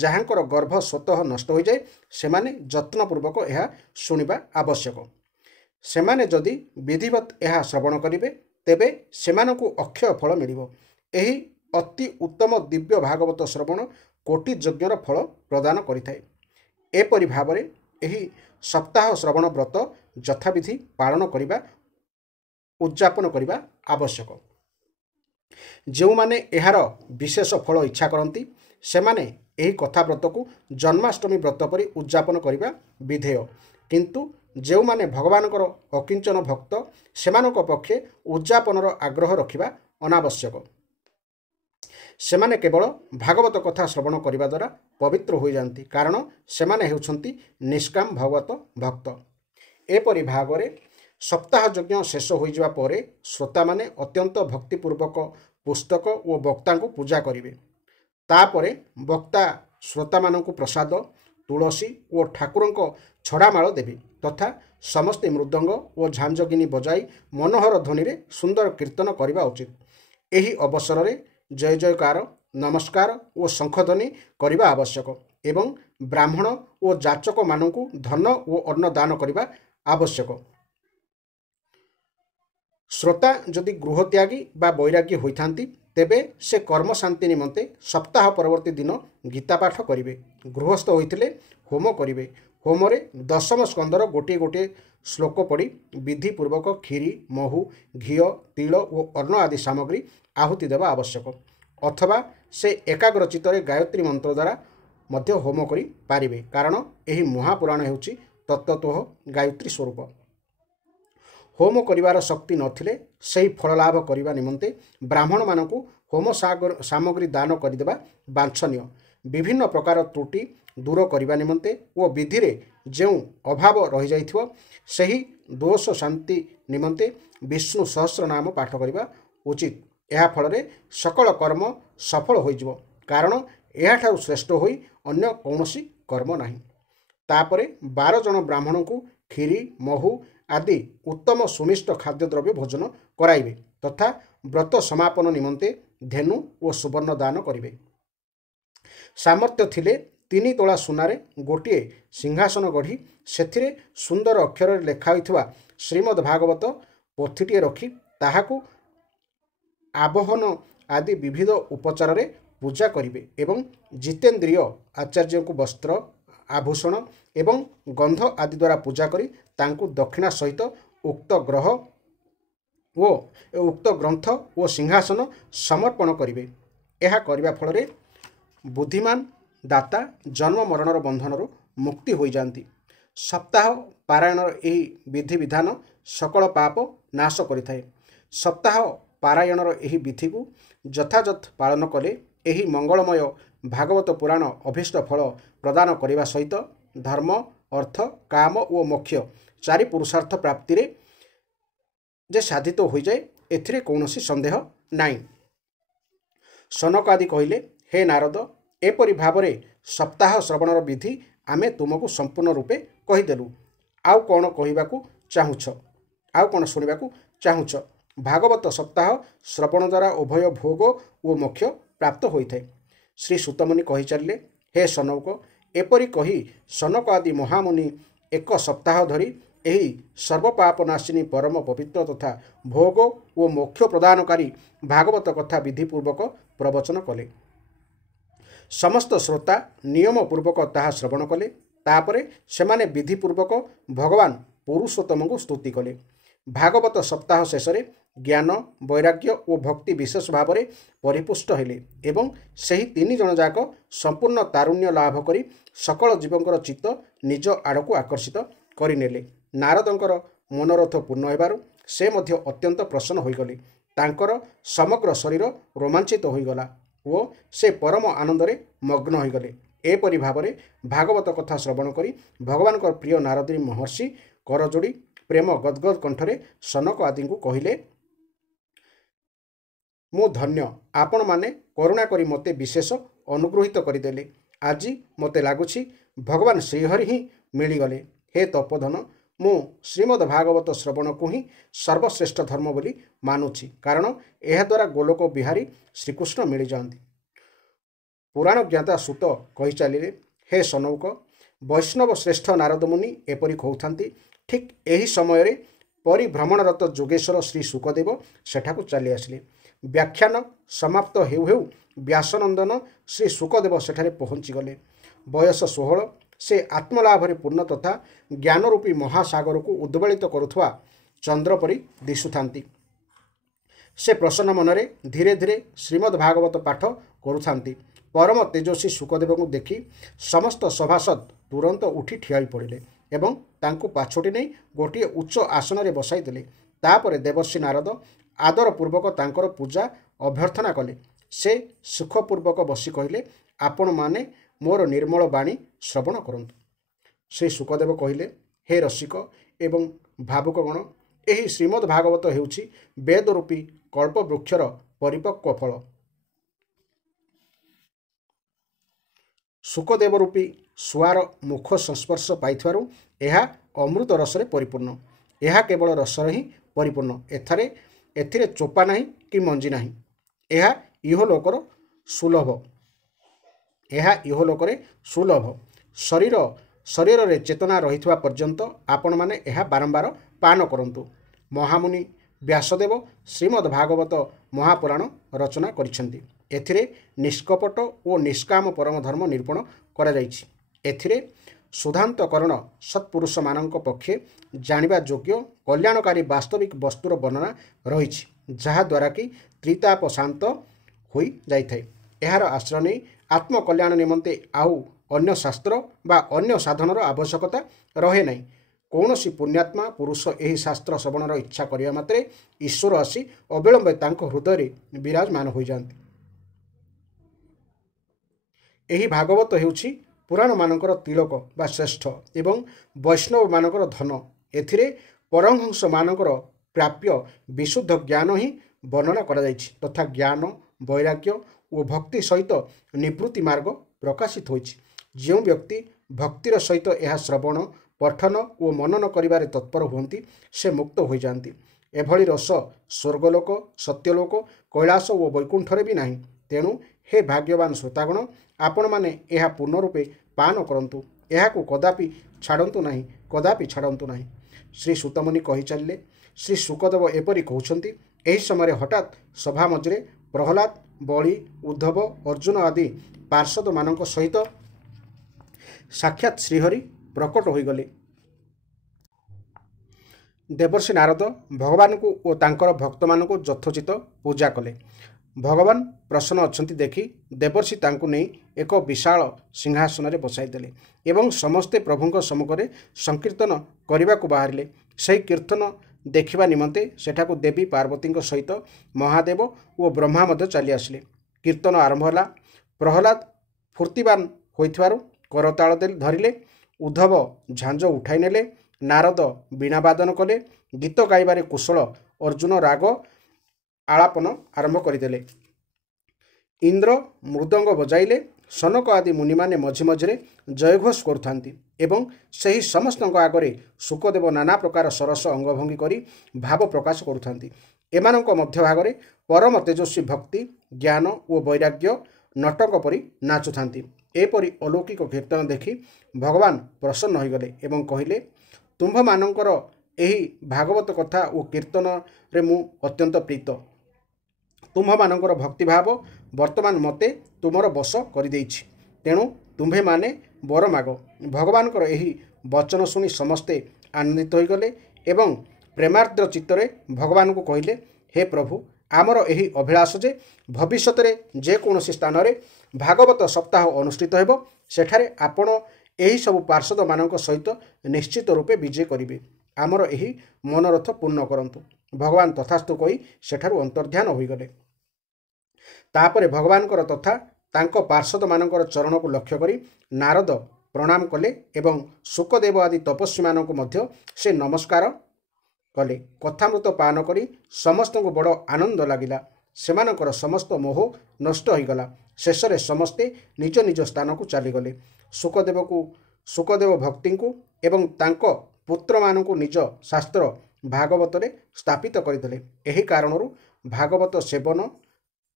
ଯାହାଙ୍କର ଗର୍ଭ ସ୍ୱତଃ ନଷ୍ଟ ହୋଇଯାଏ, ସେମାନେ ଯତ୍ନପୂର୍ବକ ଏହା ଶୁଣିବା ଆବଶ୍ୟକ। ସେମାନେ ଯଦି ବିଧିବତ୍ ଏହା ଶ୍ରବଣ କରିବେ ତେବେ ସେମାନଙ୍କୁ ଅକ୍ଷୟ ଫଳ ମିଳିବ। ଏହି ଅତି ଉତ୍ତମ ଦିବ୍ୟ ଭାଗବତ ଶ୍ରବଣ କୋଟି ଯଜ୍ଞର ଫଳ ପ୍ରଦାନ କରିଥାଏ। ଏପରି ଭାବରେ ଏହି ସପ୍ତାହ ଶ୍ରବଣ ବ୍ରତ ଯଥାବିଧି ପାଳନ କରିବା ଉଦ୍ଯାପନ କରିବା ଆବଶ୍ୟକ। ଯେଉଁମାନେ ଏହାର ବିଶେଷ ଫଳ ଇଚ୍ଛା କରନ୍ତି ସେମାନେ ଏହି କଥାବ୍ରତକୁ ଜନ୍ମାଷ୍ଟମୀ ବ୍ରତ ପରି ଉଦ୍ଯାପନ କରିବା ବିଧେୟ। କିନ୍ତୁ ଯେଉଁମାନେ ଭଗବାନଙ୍କର ଅକିଞ୍ଚନ ଭକ୍ତ ସେମାନଙ୍କ ପକ୍ଷେ ଉଦ୍ଯାପନର ଆଗ୍ରହ ରଖିବା ଅନାବଶ୍ୟକ। ସେମାନେ କେବଳ ଭାଗବତ କଥା ଶ୍ରବଣ କରିବା ଦ୍ୱାରା ପବିତ୍ର ହୋଇଯାଆନ୍ତି, କାରଣ ସେମାନେ ହେଉଛନ୍ତି ନିଷ୍କାମ ଭଗବତ ଭକ୍ତ। ଏପରି ଭାବରେ ସପ୍ତାହ ଯଜ୍ଞ ଶେଷ ହୋଇଯିବା ପରେ ଶ୍ରୋତାମାନେ ଅତ୍ୟନ୍ତ ଭକ୍ତିପୂର୍ବକ ପୁସ୍ତକ ଓ ବକ୍ତାଙ୍କୁ ପୂଜା କରିବେ। ତାପରେ ବକ୍ତା ଶ୍ରୋତାମାନଙ୍କୁ ପ୍ରସାଦ, ତୁଳସୀ ଓ ଠାକୁରଙ୍କ ଛଡ଼ାମାଳ ଦେବେ ତଥା ସମସ୍ତେ ମୃଦଙ୍ଗ ଓ ଝାଞ୍ଜଗିନି ବଜାଇ ମନୋହର ଧ୍ୱନିରେ ସୁନ୍ଦର କୀର୍ତ୍ତନ କରିବା ଉଚିତ। ଏହି ଅବସରରେ ଜୟ ଜୟକାର, ନମସ୍କାର ଓ ଶଙ୍ଖଧ୍ୱନି କରିବା ଆବଶ୍ୟକ ଏବଂ ବ୍ରାହ୍ମଣ ଓ ଯାଚକମାନଙ୍କୁ ଧନ ଓ ଅନ୍ନ ଦାନ କରିବା ଆବଶ୍ୟକ। ଶ୍ରୋତା ଯଦି ଗୃହତ୍ୟାଗୀ ବା ବୈରାଗୀ ହୋଇଥାନ୍ତି ତେବେ ସେ କର୍ମଶାନ୍ତି ନିମନ୍ତେ ସପ୍ତାହ ପରବର୍ତ୍ତୀ ଦିନ ଗୀତାପାଠ କରିବେ। ଗୃହସ୍ଥ ହୋଇଥିଲେ ହୋମ କରିବେ। ହୋମରେ ଦଶମ ସ୍କନ୍ଧର ଗୋଟିଏ ଗୋଟିଏ ଶ୍ଲୋକ ପଢ଼ି ବିଧିପୂର୍ବକ କ୍ଷୀରି, ମହୁ, ଘିଅ, ତିଳ ଓ ଅନ୍ନ ଆଦି ସାମଗ୍ରୀ ଆହୁତି ଦେବା ଆବଶ୍ୟକ। ଅଥବା ସେ ଏକାଗ୍ରଚିତ୍ତରେ ଗାୟତ୍ରୀ ମନ୍ତ୍ର ଦ୍ୱାରା ମଧ୍ୟ ହୋମ କରିପାରିବେ, କାରଣ ଏହି ମହାପୁରାଣ ହେଉଛି ତତ୍ତ୍ୱତଃ ଗାୟତ୍ରୀ ସ୍ୱରୂପ। ହୋମ କରିବାର ଶକ୍ତି ନଥିଲେ ସେହି ଫଳ ଲାଭ କରିବା ନିମନ୍ତେ ବ୍ରାହ୍ମଣମାନଙ୍କୁ ହୋମ ସାମଗ୍ରୀ ଦାନ କରିଦେବା ବାଞ୍ଛନୀୟ। ବିଭିନ୍ନ ପ୍ରକାର ତ୍ରୁଟି ଦୂର କରିବା ନିମନ୍ତେ ଓ ବିଧିରେ ଯେଉଁ ଅଭାବ ରହିଯାଇଥିବ ସେହି ଦୋଷ ଶାନ୍ତି ନିମନ୍ତେ ବିଷ୍ଣୁ ସହସ୍ର ନାମ ପାଠ କରିବା ଉଚିତ। ଏହା ଫଳରେ ସକଳ କର୍ମ ସଫଳ ହୋଇଯିବ, କାରଣ ଏହାଠାରୁ ଶ୍ରେଷ୍ଠ ହୋଇ ଅନ୍ୟ କୌଣସି କର୍ମ ନାହିଁ। ତାପରେ 12 ଜଣ ବ୍ରାହ୍ମଣଙ୍କୁ କ୍ଷୀରି, ମହୁ ଆଦି ଉତ୍ତମ ସୁମିଷ୍ଟ ଖାଦ୍ୟଦ୍ରବ୍ୟ ଭୋଜନ କରାଇବେ ତଥା ବ୍ରତ ସମାପନ ନିମନ୍ତେ ଧେନୁ ଓ ସୁବର୍ଣ୍ଣ ଦାନ କରିବେ। ସାମର୍ଥ୍ୟ ଥିଲେ 3 ତୋଳା ସୁନାରେ ଗୋଟିଏ ସିଂହାସନ ଗଢ଼ି ସେଥିରେ ସୁନ୍ଦର ଅକ୍ଷରରେ ଲେଖା ହୋଇଥିବା ଶ୍ରୀମଦ୍ ଭାଗବତ ପୋଥିଟିଏ ରଖି ତାହାକୁ ଆବହନ ଆଦି ବିବିଧ ଉପଚାରରେ ପୂଜା କରିବେ ଏବଂ ଜିତେନ୍ଦ୍ରିୟ ଆଚାର୍ଯ୍ୟଙ୍କୁ ବସ୍ତ୍ର ଆଭୂଷଣ ଏବଂ ଗନ୍ଧ ଆଦି ଦ୍ୱାରା ପୂଜା କରି ତାଙ୍କୁ ଦକ୍ଷିଣା ସହିତ ଉକ୍ତ ଗ୍ରନ୍ଥ ଓ ସିଂହାସନ ସମର୍ପଣ କରିବେ। ଏହା କରିବା ଫଳରେ ବୁଦ୍ଧିମାନ ଦାତା ଜନ୍ମ ମରଣର ବନ୍ଧନରୁ ମୁକ୍ତି ହୋଇଯାନ୍ତି। ସପ୍ତାହ ପାରାୟଣର ଏହି ବିଧିବିଧାନ ସକଳ ପାପ ନାଶ କରିଥାଏ। ସପ୍ତାହ ପାରାୟଣର ଏହି ବିଧିକୁ ଯଥାଯଥ ପାଳନ କଲେ ଏହି ମଙ୍ଗଳମୟ ଭାଗବତ ପୁରାଣ ଅଭୀଷ୍ଟ ଫଳ ପ୍ରଦାନ କରିବା ସହିତ ଧର୍ମ, ଅର୍ଥ, କାମ ଓ ମୋକ୍ଷ ଚାରି ପୁରୁଷାର୍ଥ ପ୍ରାପ୍ତିରେ ଯେ ସାଧିତ ହୋଇଯାଏ, ଏଥିରେ କୌଣସି ସନ୍ଦେହ ନାହିଁ। ସନକ ଆଦି କହିଲେ, ହେ ନାରଦ, ଏପରି ଭାବରେ ସପ୍ତାହ ଶ୍ରବଣର ବିଧି ଆମେ ତୁମକୁ ସମ୍ପୂର୍ଣ୍ଣ ରୂପେ କହିଦେଲୁ। ଆଉ କ'ଣ କହିବାକୁ ଚାହୁଁଛ? ଆଉ କ'ଣ ଶୁଣିବାକୁ ଚାହୁଁଛ? ଭାଗବତ ସପ୍ତାହ ଶ୍ରବଣ ଦ୍ୱାରା ଉଭୟ ଭୋଗ ଓ ମୋକ୍ଷ ପ୍ରାପ୍ତ ହୋଇଥାଏ। ଶ୍ରୀ ସୁତମୁନି କହିଚାଲିଲେ, ହେ ସନକ, ଏପରି କହି ସନକ ଆଦି ମହାମୁନି ଏକ ସପ୍ତାହ ଧରି ଏହି ସର୍ବପାପନାଶିନୀ ପରମ ପବିତ୍ର ତଥା ଭୋଗ ଓ ମୋକ୍ଷ ପ୍ରଦାନକାରୀ ଭାଗବତ କଥା ବିଧିପୂର୍ବକ ପ୍ରବଚନ କଲେ। ସମସ୍ତ ଶ୍ରୋତା ନିୟମପୂର୍ବକ ତାହା ଶ୍ରବଣ କଲେ। ତାପରେ ସେମାନେ ବିଧିପୂର୍ବକ ଭଗବାନ ପୁରୁଷୋତ୍ତମଙ୍କୁ ସ୍ତୁତି କଲେ। ଭାଗବତ ସପ୍ତାହ ଶେଷରେ ଜ୍ଞାନ, ବୈରାଗ୍ୟ ଓ ଭକ୍ତି ବିଶେଷ ଭାବରେ ପରିପୁଷ୍ଟ ହେଲେ ଏବଂ ସେହି ତିନି ଜଣ ଯାକ ସମ୍ପୂର୍ଣ୍ଣ ତାରୁଣ୍ୟ ଲାଭ କରି ସକଳ ଜୀବଙ୍କର ଚିତ୍ତ ନିଜ ଆଡ଼କୁ ଆକର୍ଷିତ କରିନେଲେ। ନାରଦଙ୍କର ମନୋରଥ ପୂର୍ଣ୍ଣ ହେବାରୁ ସେ ମଧ୍ୟ ଅତ୍ୟନ୍ତ ପ୍ରସନ୍ନ ହୋଇଗଲେ। ତାଙ୍କର ସମଗ୍ର ଶରୀର ରୋମାଞ୍ଚିତ ହୋଇଗଲା ଓ ସେ ପରମ ଆନନ୍ଦରେ ମଗ୍ନ ହୋଇଗଲେ। ଏପରି ଭାବରେ ଭାଗବତ କଥା ଶ୍ରବଣ କରି ଭଗବାନଙ୍କର ପ୍ରିୟ ନାରଦୀ ମହର୍ଷି କରଯୋଡ଼ି ପ୍ରେମ ଗଦଗଦ କଣ୍ଠରେ ସନକ ଆଦିଙ୍କୁ କହିଲେ, ମୁଁ ଧନ୍ୟ, ଆପଣମାନେ କରୁଣା କରି ମୋତେ ବିଶେଷ ଅନୁଗୃହୀତ କରିଦେଲେ। ଆଜି ମୋତେ ଲାଗୁଛି ଭଗବାନ ଶ୍ରୀହରି ହିଁ ମିଳିଗଲେ। ହେ ତପୋଧନ, ମୁଁ ଶ୍ରୀମଦ୍ ଭାଗବତ ଶ୍ରବଣକୁ ହିଁ ସର୍ବଶ୍ରେଷ୍ଠ ଧର୍ମ ବୋଲି ମାନୁଛି, କାରଣ ଏହାଦ୍ୱାରା ଗୋଲୋକ ବିହାରୀ ଶ୍ରୀକୃଷ୍ଣ ମିଳିଯାଆନ୍ତି। ପୁରାଣ ଜ୍ଞାତା ସୂତ କହିଚାଲିଲେ, ହେ ସନୌକ, ବୈଷ୍ଣବ ଶ୍ରେଷ୍ଠ ନାରଦ ମୁନି ଏପରି କହୁଥାନ୍ତି। ଠିକ୍ ଏହି ସମୟରେ ପରିଭ୍ରମଣରତ ଯୋଗେଶ୍ୱର ଶ୍ରୀ ଶୁକଦେବ ସେଠାକୁ ଚାଲି ଆସିଲେ। ବ୍ୟାଖ୍ୟାନ ସମାପ୍ତ ହେଉ ହେଉ ବ୍ୟାସନନ୍ଦନ ଶ୍ରୀ ଶୁକଦେବ ସେଠାରେ ପହଞ୍ଚିଗଲେ। ବୟସ 16, ସେ ଆତ୍ମଲାଭରେ ପୂର୍ଣ୍ଣ ତଥା ଜ୍ଞାନରୂପୀ ମହାସାଗରକୁ ଉଦ୍ବେଳିତ କରୁଥିବା ଚନ୍ଦ୍ର ପରି ଦିଶୁଥାନ୍ତି। ସେ ପ୍ରସନ୍ନ ମନରେ ଧୀରେ ଧୀରେ ଶ୍ରୀମଦ୍ ଭାଗବତ ପାଠ କରୁଥାନ୍ତି। ପରମ ତେଜସ୍ୱୀ ଶୁକଦେବଙ୍କୁ ଦେଖି ସମସ୍ତ ସଭାସଦ ତୁରନ୍ତ ଉଠି ଠିଆ ହୋଇପଡ଼ିଲେ ଏବଂ ତାଙ୍କୁ ପାଛୋଟି ନେଇ ଗୋଟିଏ ଉଚ୍ଚ ଆସନରେ ବସାଇ ଦେଲେ। ତାପରେ ଦେବର୍ଷି ନାରଦ ଆଦରପୂର୍ବକ ତାଙ୍କର ପୂଜା ଅଭ୍ୟର୍ଥନା କଲେ। ସେ ସୁଖପୂର୍ବକ ବସି କହିଲେ, ଆପଣମାନେ ମୋର ନିର୍ମଳ ବାଣୀ ଶ୍ରବଣ କରନ୍ତୁ। ଶ୍ରୀ ଶୁକଦେବ କହିଲେ, ହେ ରସିକ ଏବଂ ଭାବୁକଗଣ, ଏହି ଶ୍ରୀମଦ୍ ଭାଗବତ ହେଉଛି ବେଦରୂପୀ କଳ୍ପବୃକ୍ଷର ପରିପକ୍ୱ ଫଳ। ଶୁକଦେବ ରୂପୀ ଶୁଆର ମୁଖ ସଂସ୍ପର୍ଶ ପାଇଥିବାରୁ ଏହା ଅମୃତ ରସରେ ପରିପୂର୍ଣ୍ଣ। ଏହା କେବଳ ରସରେ ହିଁ ପରିପୂର୍ଣ୍ଣ। ଏଥିରେ ଚୋପା ନାହିଁ କି ମଞ୍ଜି ନାହିଁ। ଏହା ଇହଲୋକରେ ସୁଲଭ। ଶରୀରରେ ଚେତନା ରହିଥିବା ପର୍ଯ୍ୟନ୍ତ ଆପଣମାନେ ଏହା ବାରମ୍ବାର ପାନ କରନ୍ତୁ। ମହାମୁନି ବ୍ୟାସଦେବ ଶ୍ରୀମଦ୍ ଭାଗବତ ମହାପୁରାଣ ରଚନା କରିଛନ୍ତି। ଏଥିରେ ନିଷ୍କପଟ ଓ ନିଷ୍କାମ ପରମ ଧର୍ମ ନିରୂପଣ କରାଯାଇଛି। ଏଥିରେ ସୁଧାନ୍ତକରଣ ସତ୍ପୁରୁଷମାନଙ୍କ ପକ୍ଷେ ଜାଣିବା ଯୋଗ୍ୟ କଲ୍ୟାଣକାରୀ ବାସ୍ତବିକ ବସ୍ତୁର ବର୍ଣ୍ଣନା ରହିଛି, ଯାହାଦ୍ୱାରା କି ତ୍ରିତାପ ଶାନ୍ତ ହୋଇଯାଇଥାଏ। ଏହାର ଆଶ୍ରୟ ନେଇ ଆତ୍ମକଲ୍ୟାଣ ନିମନ୍ତେ ଆଉ ଅନ୍ୟ ଶାସ୍ତ୍ର ବା ଅନ୍ୟ ସାଧନର ଆବଶ୍ୟକତା ରହେ ନାହିଁ। କୌଣସି ପୁଣ୍ୟାତ୍ମା ପୁରୁଷ ଏହି ଶାସ୍ତ୍ର ଶ୍ରବଣର ଇଚ୍ଛା କରିବା ମାତ୍ରେ ଈଶ୍ୱର ଆସି ଅବିଳମ୍ବେ ତାଙ୍କ ହୃଦୟରେ ବିରାଜମାନ ହୋଇଯାଆନ୍ତି। ଏହି ଭାଗବତ ହେଉଛି ପୁରାଣମାନଙ୍କର ତିଳକ ବା ଶ୍ରେଷ୍ଠ ଏବଂ ବୈଷ୍ଣବମାନଙ୍କର ଧନ। ଏଥିରେ ପରମହଂସମାନଙ୍କର ପ୍ରାପ୍ୟ ବିଶୁଦ୍ଧ ଜ୍ଞାନ ହିଁ ବର୍ଣ୍ଣନା କରାଯାଇଛି ତଥା ଜ୍ଞାନ, ବୈରାଗ୍ୟ ଓ ଭକ୍ତି ସହିତ ନିବୃତ୍ତି ମାର୍ଗ ପ୍ରକାଶିତ ହୋଇଛି। ଯେଉଁ ବ୍ୟକ୍ତି ଭକ୍ତିର ସହିତ ଏହା ଶ୍ରବଣ, ପଠନ ଓ ମନନ କରିବାରେ ତତ୍ପର ହୁଅନ୍ତି, ସେ ମୁକ୍ତ ହୋଇଯାଆନ୍ତି। ଏଭଳି ରସ ସ୍ୱର୍ଗଲୋକ, ସତ୍ୟଲୋକ, କୈଳାସ ଓ ବୈକୁଣ୍ଠରେ ବି ନାହିଁ। ତେଣୁ ହେ ଭାଗ୍ୟବାନ ଶ୍ରୋତାଗଣ, ଆପଣମାନେ ଏହା ପୂର୍ଣ୍ଣ ରୂପେ ପାନ କରନ୍ତୁ। ଏହାକୁ କଦାପି ଛାଡ଼ନ୍ତୁ ନାହିଁ। ଶ୍ରୀ ସୁତମୁନି କହିଚାଲିଲେ, ଶ୍ରୀ ଶୁକଦେବ ଏପରି କହୁଛନ୍ତି। ଏହି ସମୟରେ ହଠାତ୍ ସଭା ମଝିରେ ପ୍ରହ୍ଲାଦ ବଳି, ଉଦ୍ଧବ, ଅର୍ଜୁନ ଆଦି ପାର୍ଷଦମାନଙ୍କ ସହିତ ସାକ୍ଷାତ ଶ୍ରୀହରି ପ୍ରକଟ ହୋଇଗଲେ। ଦେବର୍ଷି ନାରଦ ଭଗବାନଙ୍କୁ ଓ ତାଙ୍କର ଭକ୍ତମାନଙ୍କୁ ଯଥୋଚିତ ପୂଜା କଲେ। ଭଗବାନ ପ୍ରସନ୍ନ ଅଛନ୍ତି ଦେଖି ଦେବର୍ଷି ତାଙ୍କୁ ନେଇ ଏକ ବିଶାଳ ସିଂହାସନରେ ବସାଇଦେଲେ ଏବଂ ସମସ୍ତେ ପ୍ରଭୁଙ୍କ ସମ୍ମୁଖରେ ସଂକୀର୍ତ୍ତନ କରିବାକୁ ବାହାରିଲେ। ସେହି କୀର୍ତ୍ତନ ଦେଖିବା ନିମନ୍ତେ ସେଠାକୁ ଦେବୀ ପାର୍ବତୀଙ୍କ ସହିତ ମହାଦେବ ଓ ବ୍ରହ୍ମା ମଧ୍ୟ ଚାଲି ଆସିଲେ। କୀର୍ତ୍ତନ ଆରମ୍ଭ ହେଲା। ପ୍ରହ୍ଲାଦ ଫୂର୍ତ୍ତିବାନ ହୋଇଥିବାରୁ କରତାଳ ଧରିଲେ, ଉଦ୍ଧବ ଝାଞ୍ଜ ଉଠାଇ ନେଲେ, ନାରଦ ବୀଣାବାଦନ କଲେ, ଗୀତ ଗାଇବାରେ କୁଶଳ ଅର୍ଜୁନ ରାଗ ଆଳାପନ ଆରମ୍ଭ କରିଦେଲେ। ଇନ୍ଦ୍ର ମୃଦଙ୍ଗ ବଜାଇଲେ। ସନକ ଆଦି ମୁନିମାନେ ମଝି ମଝିରେ ଜୟଘୋଷ କରୁଥାନ୍ତି ଏବଂ ସେହି ସମସ୍ତଙ୍କ ଆଗରେ ଶୁକଦେବ ନାନା ପ୍ରକାର ସରସ ଅଙ୍ଗଭଙ୍ଗୀ କରି ଭାବ ପ୍ରକାଶ କରୁଥାନ୍ତି। ଏମାନଙ୍କ ମଧ୍ୟଭାଗରେ ପରମ ତେଜସ୍ୱୀ ଭକ୍ତି, ଜ୍ଞାନ ଓ ବୈରାଗ୍ୟ ନଟଙ୍କ ପରି ନାଚୁଥାନ୍ତି। ଏପରି ଅଲୌକିକ କୀର୍ତ୍ତନ ଦେଖି ଭଗବାନ ପ୍ରସନ୍ନ ହୋଇଗଲେ ଏବଂ କହିଲେ, ତୁମ୍ଭମାନଙ୍କର ଏହି ଭାଗବତ କଥା ଓ କୀର୍ତ୍ତନରେ ମୁଁ ଅତ୍ୟନ୍ତ ପ୍ରୀତ। ତୁମ୍ଭମାନଙ୍କର ଭକ୍ତିଭାବ ବର୍ତ୍ତମାନ ମୋତେ ତୁମର ବଶ କରିଦେଇଛି। ତେଣୁ ତୁମ୍ଭେମାନେ ବର ମାଗ। ଭଗବାନଙ୍କର ଏହି ବଚନ ଶୁଣି ସମସ୍ତେ ଆନନ୍ଦିତ ହୋଇଗଲେ ଏବଂ ପ୍ରେମାର୍ଦ୍ର ଚିତ୍ତରେ ଭଗବାନଙ୍କୁ କହିଲେ, ହେ ପ୍ରଭୁ, ଆମର ଏହି ଅଭିଳାଷ ଯେ ଭବିଷ୍ୟତରେ ଯେକୌଣସି ସ୍ଥାନରେ ଭାଗବତ ସପ୍ତାହ ଅନୁଷ୍ଠିତ ହେବ, ସେଠାରେ ଆପଣ ଏହିସବୁ ପାର୍ଷଦମାନଙ୍କ ସହିତ ନିଶ୍ଚିତ ରୂପେ ବିଜେ କରିବେ। ଆମର ଏହି ମନୋରଥ ପୂର୍ଣ୍ଣ କରନ୍ତୁ। ଭଗବାନ ତଥାସ୍ତୁ କହି ସେଠାରୁ ଅନ୍ତର୍ଦ୍ଧାନ ହୋଇଗଲେ। ତାପରେ ଭଗବାନଙ୍କର ତଥା ତାଙ୍କ ପାର୍ଷଦମାନଙ୍କର ଚରଣକୁ ଲକ୍ଷ୍ୟ କରି ନାରଦ ପ୍ରଣାମ କଲେ ଏବଂ ଶୁକଦେବ ଆଦି ତପସ୍ୱୀମାନଙ୍କୁ ମଧ୍ୟ ସେ ନମସ୍କାର କଲେ। କଥାମୃତ ପାନ କରି ସମସ୍ତଙ୍କୁ ବଡ଼ ଆନନ୍ଦ ଲାଗିଲା। ସେମାନଙ୍କର ସମସ୍ତ ମୋହ ନଷ୍ଟ ହୋଇଗଲା। ଶେଷରେ ସମସ୍ତେ ନିଜ ନିଜ ସ୍ଥାନକୁ ଚାଲିଗଲେ। ଶୁକଦେବ ଭକ୍ତିଙ୍କୁ ଏବଂ ତାଙ୍କ ପୁତ୍ରମାନଙ୍କୁ ନିଜ ଶାସ୍ତ୍ର ଭାଗବତରେ ସ୍ଥାପିତ କରିଦେଲେ। ଏହି କାରଣରୁ ଭାଗବତ ସେବନ,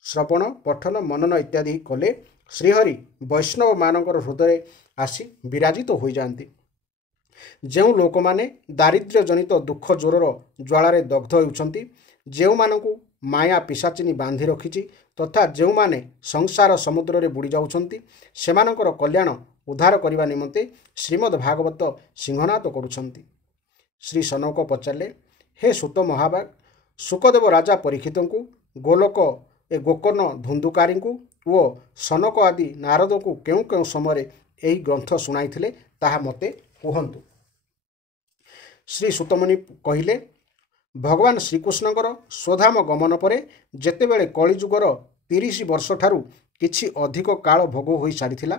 ଶ୍ରବଣ, ପଠନ, ମନନ ଇତ୍ୟାଦି କଲେ ଶ୍ରୀହରି ବୈଷ୍ଣବମାନଙ୍କର ହୃଦୟରେ ଆସି ବିରାଜିତ ହୋଇଯାଆନ୍ତି। ଯେଉଁ ଲୋକମାନେ ଦାରିଦ୍ର୍ୟଜନିତ ଦୁଃଖ ଜ୍ୱରର ଜ୍ୱାଳାରେ ଦଗ୍ଧ ହେଉଛନ୍ତି, ଯେଉଁମାନଙ୍କୁ ମାୟା ପିଶାଚିନୀ ବାନ୍ଧି ରଖିଛି ତଥା ଯେଉଁମାନେ ସଂସାର ସମୁଦ୍ରରେ ବୁଡ଼ି ଯାଉଛନ୍ତି, ସେମାନଙ୍କର କଲ୍ୟାଣ ଉଦ୍ଧାର କରିବା ନିମନ୍ତେ ଶ୍ରୀମଦ୍ ଭାଗବତ ସିଂହନାଦ କରୁଛନ୍ତି। ଶ୍ରୀ ସନକ ପଚାରିଲେ, ହେ ସୁତ ମହାଭାଗ, ଶୁକଦେବ ରାଜା ପରୀକ୍ଷିତଙ୍କୁ, ଗୋକର୍ଣ୍ଣ ଧୁନ୍ଧୁକାରୀଙ୍କୁ ଓ ସନକ ଆଦି ନାରଦଙ୍କୁ କେଉଁ କେଉଁ ସମୟରେ ଏହି ଗ୍ରନ୍ଥ ଶୁଣାଇଥିଲେ ତାହା ମୋତେ କୁହନ୍ତୁ। ଶ୍ରୀ ସୁତମୁନି କହିଲେ, ଭଗବାନ ଶ୍ରୀକୃଷ୍ଣଙ୍କର ସ୍ୱଧାମ ଗମନ ପରେ ଯେତେବେଳେ କଳିଯୁଗର 30 ବର୍ଷଠାରୁ କିଛି ଅଧିକ କାଳ ଭୋଗ ହୋଇସାରିଥିଲା,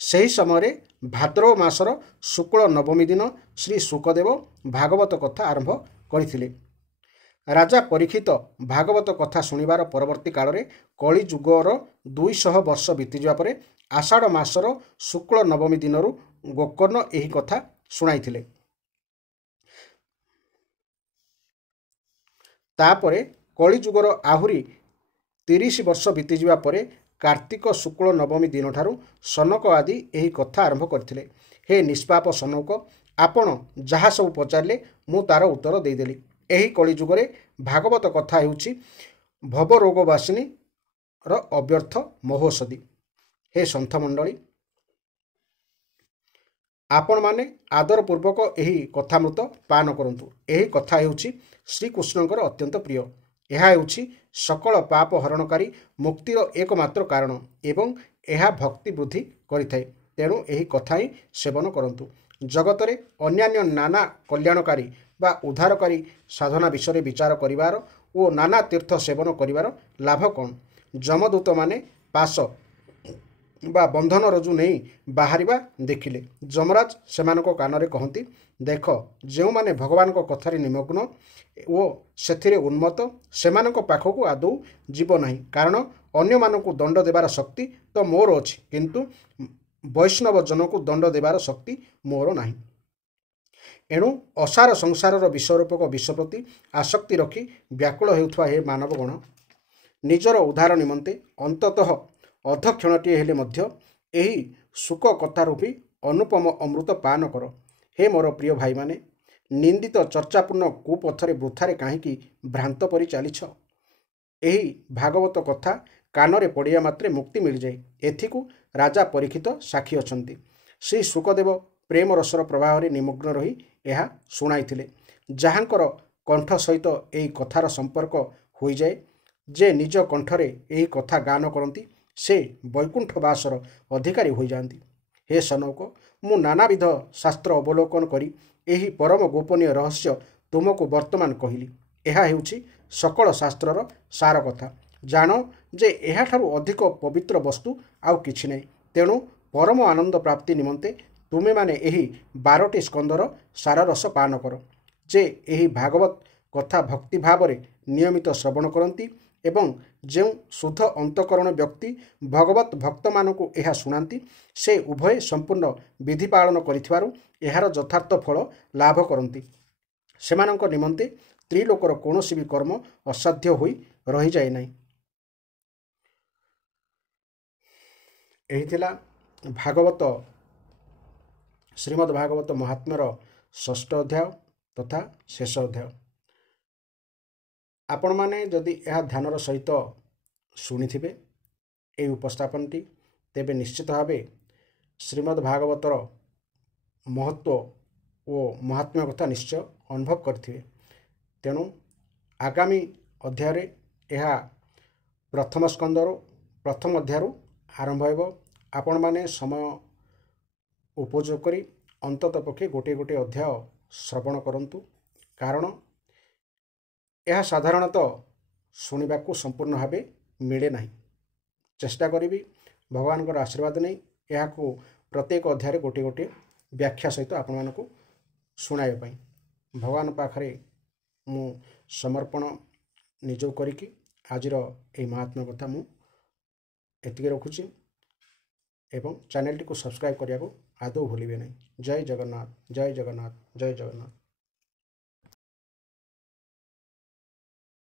ସେହି ସମୟରେ ଭାଦ୍ରବ ମାସର ଶୁକ୍ଳ ନବମୀ ଦିନ ଶ୍ରୀ ଶୁକଦେବ ଭାଗବତ କଥା ଆରମ୍ଭ କରିଥିଲେ। ରାଜା ପରୀକ୍ଷିତ ଭାଗବତ କଥା ଶୁଣିବାର ପରବର୍ତ୍ତୀ କାଳରେ କଳିଯୁଗର 200 ବର୍ଷ ବିତିଯିବା ପରେ ଆଷାଢ଼ ମାସର ଶୁକ୍ଳ ନବମୀ ଦିନରୁ ଗୋକର୍ଣ୍ଣ ଏହି କଥା ଶୁଣାଇଥିଲେ। ତାପରେ କଳିଯୁଗର ଆହୁରି 30 ବର୍ଷ ବିତିଯିବା ପରେ କାର୍ତ୍ତିକ ଶୁକ୍ଳ ନବମୀ ଦିନଠାରୁ ସନକ ଆଦି ଏହି କଥା ଆରମ୍ଭ କରିଥିଲେ। ହେ ନିଷ୍ପାପ ସନକ, ଆପଣ ଯାହା ସବୁ ପଚାରିଲେ ମୁଁ ତାର ଉତ୍ତର ଦେଇଦେଲି। ଏହି କଳିଯୁଗରେ ଭାଗବତ କଥା ହେଉଛି ଭବରୋଗବାସିନୀର ଅବ୍ୟର୍ଥ ମହୌଷଧି। ହେ ସନ୍ଥମଣ୍ଡଳୀ, ଆପଣମାନେ ଆଦରପୂର୍ବକ ଏହି କଥାମୃତ ପାନ କରନ୍ତୁ। ଏହି କଥା ହେଉଛି ଶ୍ରୀକୃଷ୍ଣଙ୍କର ଅତ୍ୟନ୍ତ ପ୍ରିୟ। ଏହା ହେଉଛି ସକଳ ପାପ ହରଣକାରୀ ମୁକ୍ତିର ଏକମାତ୍ର କାରଣ ଏବଂ ଏହା ଭକ୍ତି ବୃଦ୍ଧି କରିଥାଏ। ତେଣୁ ଏହି କଥା ହିଁ ସେବନ କରନ୍ତୁ। ଜଗତରେ ଅନ୍ୟାନ୍ୟ ନାନା କଲ୍ୟାଣକାରୀ ବା ଉଦ୍ଧାରକାରୀ ସାଧନା ବିଷୟରେ ବିଚାର କରିବାର ଓ ନାନା ତୀର୍ଥ ସେବନ କରିବାର ଲାଭ କ'ଣ? ଯମଦୂତମାନେ ପାଶ ବା ବନ୍ଧନ ରଜୁ ନେଇ ବାହାରିବା ଦେଖିଲେ ଯମରାଜ ସେମାନଙ୍କ କାନରେ କହନ୍ତି, ଦେଖ, ଯେଉଁମାନେ ଭଗବାନଙ୍କ କଥାରେ ନିମଗ୍ନ ଓ ସେଥିରେ ଉନ୍ମତ୍ତ, ସେମାନଙ୍କ ପାଖକୁ ଆଦୌ ଯିବ ନାହିଁ, କାରଣ ଅନ୍ୟମାନଙ୍କୁ ଦଣ୍ଡ ଦେବାର ଶକ୍ତି ତ ମୋର ଅଛି, କିନ୍ତୁ ବୈଷ୍ଣବ ଜନକୁ ଦଣ୍ଡ ଦେବାର ଶକ୍ତି ମୋର ନାହିଁ। ଏଣୁ ଅସାର ସଂସାରର ବିଷରୂପକ ବିଷ ପ୍ରତି ଆସକ୍ତି ରଖି ବ୍ୟାକୁଳ ହେଉଥିବା ହେ ମାନବଗଣ, ନିଜର ଉଦ୍ଧାର ନିମନ୍ତେ ଅନ୍ତତଃ ଅଧକ୍ଷଣଟିଏ ହେଲେ ମଧ୍ୟ ଏହି ଶୁକ କଥାରୂପୀ ଅନୁପମ ଅମୃତ ପାନ କର। ହେ ମୋର ପ୍ରିୟ ଭାଇମାନେ, ନିନ୍ଦିତ ଚର୍ଚ୍ଚାପୂର୍ଣ୍ଣ କୁପଥରେ ବୃଥାରେ କାହିଁକି ଭ୍ରାନ୍ତ ପରି ଚାଲିଛ? ଏହି ଭାଗବତ କଥା କାନରେ ପଡ଼ିବା ମାତ୍ରେ ମୁକ୍ତି ମିଳିଯାଏ। ଏଥିକୁ ରାଜା ପରୀକ୍ଷିତ ସାକ୍ଷୀ ଅଛନ୍ତି। ଶ୍ରୀ ଶୁକଦେବ ପ୍ରେମ ରସର ପ୍ରବାହରେ ନିମଗ୍ନ ରହି ଏହା ଶୁଣାଇଥିଲେ। ଯାହାଙ୍କର କଣ୍ଠ ସହିତ ଏହି କଥାର ସମ୍ପର୍କ ହୋଇଯାଏ, ଯେ ନିଜ କଣ୍ଠରେ ଏହି କଥା ଗାନ କରନ୍ତି, ସେ ବୈକୁଣ୍ଠ ବାସର ଅଧିକାରୀ ହୋଇଯାଆନ୍ତି। ହେ ସନକ, ମୁଁ ନାନାବିଧ ଶାସ୍ତ୍ର ଅବଲୋକନ କରି ଏହି ପରମ ଗୋପନୀୟ ରହସ୍ୟ ତୁମକୁ ବର୍ତ୍ତମାନ କହିଲି। ଏହା ହେଉଛି ସକଳ ଶାସ୍ତ୍ରର ସାର କଥା। ଜାଣ ଯେ ଏହାଠାରୁ ଅଧିକ ପବିତ୍ର ବସ୍ତୁ ଆଉ କିଛି ନାହିଁ। ତେଣୁ ପରମ ଆନନ୍ଦ ପ୍ରାପ୍ତି ନିମନ୍ତେ ତୁମେମାନେ ଏହି 12ଟି ସ୍କନ୍ଧର ସାରରସ ପାନ କର। ଯେ ଏହି ଭାଗବତ କଥା ଭକ୍ତି ଭାବରେ ନିୟମିତ ଶ୍ରବଣ କରନ୍ତି ଏବଂ ଯେଉଁ ଶୁଦ୍ଧ ଅନ୍ତଃକରଣ ବ୍ୟକ୍ତି ଭଗବତ ଭକ୍ତମାନଙ୍କୁ ଏହା ଶୁଣାନ୍ତି, ସେ ଉଭୟ ସମ୍ପୂର୍ଣ୍ଣ ବିଧି ପାଳନ କରିଥିବାରୁ ଏହାର ଯଥାର୍ଥ ଫଳ ଲାଭ କରନ୍ତି। ସେମାନଙ୍କ ନିମନ୍ତେ ତ୍ରିଲୋକର କୌଣସି ବି କର୍ମ ଅସାଧ୍ୟ ହୋଇ ରହିଯାଏ ନାହିଁ। ଏହି ଥିଲା ଭାଗବତ ଶ୍ରୀମଦ୍ ଭାଗବତ ମହାତ୍ମ୍ୟର ଷଷ୍ଠ ଅଧ୍ୟାୟ ତଥା ଶେଷ ଅଧ୍ୟାୟ। ଆପଣମାନେ ଯଦି ଏହା ଧ୍ୟାନର ସହିତ ଶୁଣିଥିବେ ଏହି ଉପସ୍ଥାପନଟି, ତେବେ ନିଶ୍ଚିତ ଭାବେ ଶ୍ରୀମଦ୍ ଭାଗବତର ମହତ୍ତ୍ୱ ଓ ମହାତ୍ମ୍ୟ କଥା ନିଶ୍ଚୟ ଅନୁଭବ କରିଥିବେ। ତେଣୁ ଆଗାମୀ ଅଧ୍ୟାୟରେ ଏହା ପ୍ରଥମ ସ୍କନ୍ଧରୁ ପ୍ରଥମ ଅଧ୍ୟାୟରୁ ଆରମ୍ଭ ହେବ। ଆପଣମାନେ ସମୟ ଉପଯୋଗ କରି ଅନ୍ତତଃ ପକ୍ଷେ ଗୋଟିଏ ଗୋଟିଏ ଅଧ୍ୟାୟ ଶ୍ରବଣ କରନ୍ତୁ, କାରଣ ଏହା ସାଧାରଣତଃ ଶୁଣିବାକୁ ସମ୍ପୂର୍ଣ୍ଣ ଭାବେ ମିଳେ ନାହିଁ। ଚେଷ୍ଟା କରିବି ଭଗବାନଙ୍କର ଆଶୀର୍ବାଦ ନେଇ ଏହାକୁ ପ୍ରତ୍ୟେକ ଅଧ୍ୟାୟରେ ଗୋଟିଏ ଗୋଟିଏ ବ୍ୟାଖ୍ୟା ସହିତ ଆପଣମାନଙ୍କୁ ଶୁଣାଇବା ପାଇଁ ଭଗବାନ ପାଖରେ ମୁଁ ସମର୍ପଣ ନିଜକୁ କରିକି ଆଜିର ଏହି ମହାତ୍ମ୍ୟ କଥା ମୁଁ ଏତିକି ରଖୁଛି ଏବଂ ଚ୍ୟାନେଲଟିକୁ ସବସ୍କ୍ରାଇବ୍ କରିବାକୁ ଆଦୌ ଭୁଲିବେ ନାହିଁ। ଜୟ ଜଗନ୍ନାଥ, ଜୟ ଜଗନ୍ନାଥ, ଜୟ ଜଗନ୍ନାଥ।